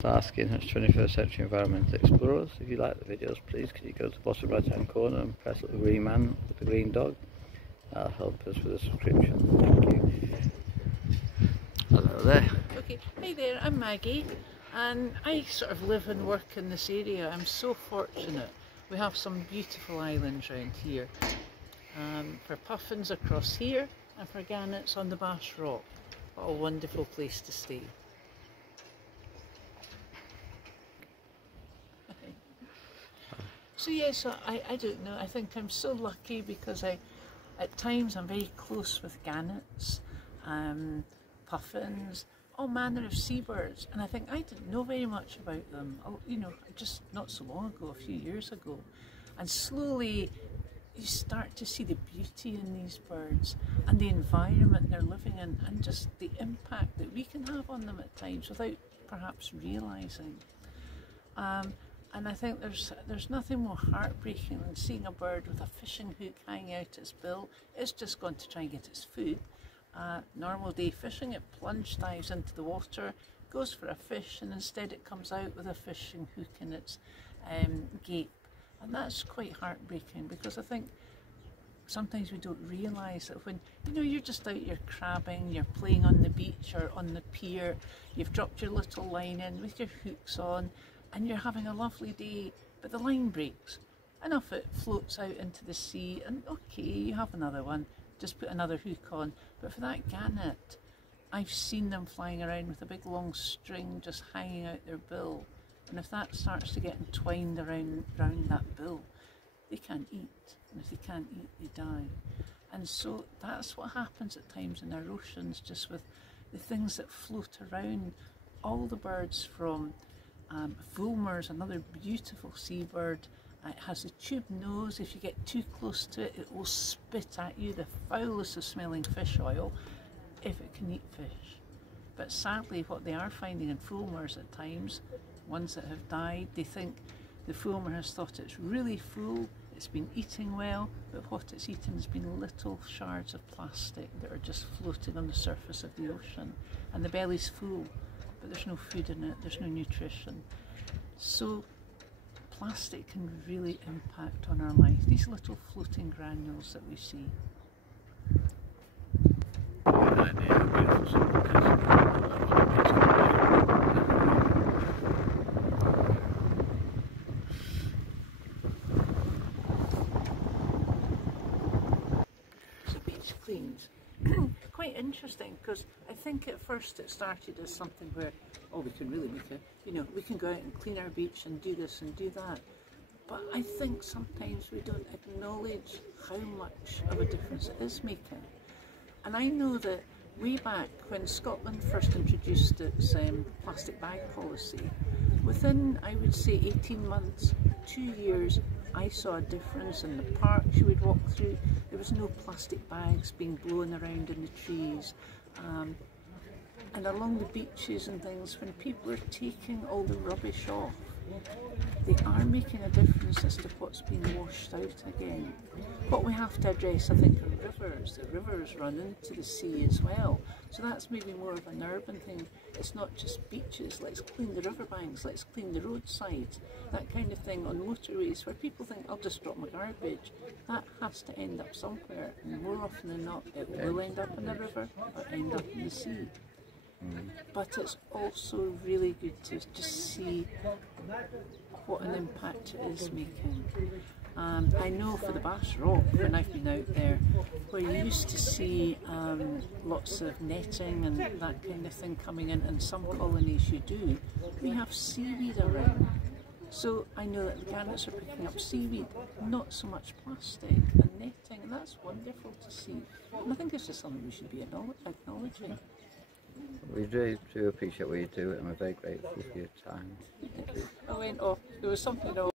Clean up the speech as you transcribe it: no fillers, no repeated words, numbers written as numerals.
Starsky&Hutch 21st Century Environmental Explorers. If you like the videos, please can you go to the bottom right hand corner and press the green man with the green dog. That'll help us with a subscription. Thank you. Hello there. Okay, hi there, I'm Maggie and I sort of live and work in this area. I'm so fortunate. We have some beautiful islands around here. For puffins across here and for gannets on the Bass Rock. What a wonderful place to stay. So yes, I don't know, I think I'm so lucky because at times I'm very close with gannets, puffins, all manner of seabirds, and I think I didn't know very much about them, you know, just not so long ago, a few years ago, and slowly you start to see the beauty in these birds and the environment they're living in and just the impact that we can have on them at times without perhaps realising. And I think there's nothing more heartbreaking than seeing a bird with a fishing hook hanging out its bill. It's just gone to try and get its food. Normal day fishing, it plunge dives into the water, goes for a fish, and instead it comes out with a fishing hook in its gape. And that's quite heartbreaking because I think sometimes we don't realise that when, you know, you're just out, you're crabbing, you're playing on the beach or on the pier, you've dropped your little line in with your hooks on, and you're having a lovely day, but the line breaks and off it floats out into the sea, and okay, you have another one, just put another hook on. But for that gannet, I've seen them flying around with a big long string just hanging out their bill, and if that starts to get entwined around that bill, they can't eat, and if they can't eat, they die. And so that's what happens at times in our oceans, just with the things that float around. All the birds from Fulmars, another beautiful seabird. It has a tube nose. If you get too close to it, it will spit at you the foulest of smelling fish oil if it can eat fish. But sadly, what they are finding in Fulmars at times, ones that have died, they think the Fulmar has thought it's really full, it's been eating well, but what it's eaten has been little shards of plastic that are just floating on the surface of the ocean, and the belly's full, but there's no food in it, there's no nutrition. So plastic can really impact on our life, these little floating granules that we see. So beach cleans. Quite interesting, because I think at first it started as something where, oh, we can really make it, you know, we can go out and clean our beach and do this and do that. But I think sometimes we don't acknowledge how much of a difference it is making. And I know that way back when Scotland first introduced its plastic bag policy, within, I would say, 18 months, 2 years, I saw a difference in the parks you would walk through. There was no plastic bags being blown around in the trees. And along the beaches and things, when people are taking all the rubbish off, they are making a difference as to what's being washed out again. What we have to address, I think, are rivers. The rivers run into the sea as well. So that's maybe more of an urban thing. It's not just beaches, let's clean the riverbanks, let's clean the roadsides, that kind of thing on motorways where people think, I'll just drop my garbage. That has to end up somewhere, and more often than not, it will end up in the river or end up in the sea. But it's also really good to just see what an impact it is making. I know for the Bass Rock, when I've been out there, where you used to see lots of netting and that kind of thing coming in, and some colonies you do, we have seaweed around. So I know that the gannets are picking up seaweed, not so much plastic and netting, and that's wonderful to see. And I think it's just something we should be acknowledging. We really do appreciate what you do, and we're very grateful for your time. I went off, there was something else.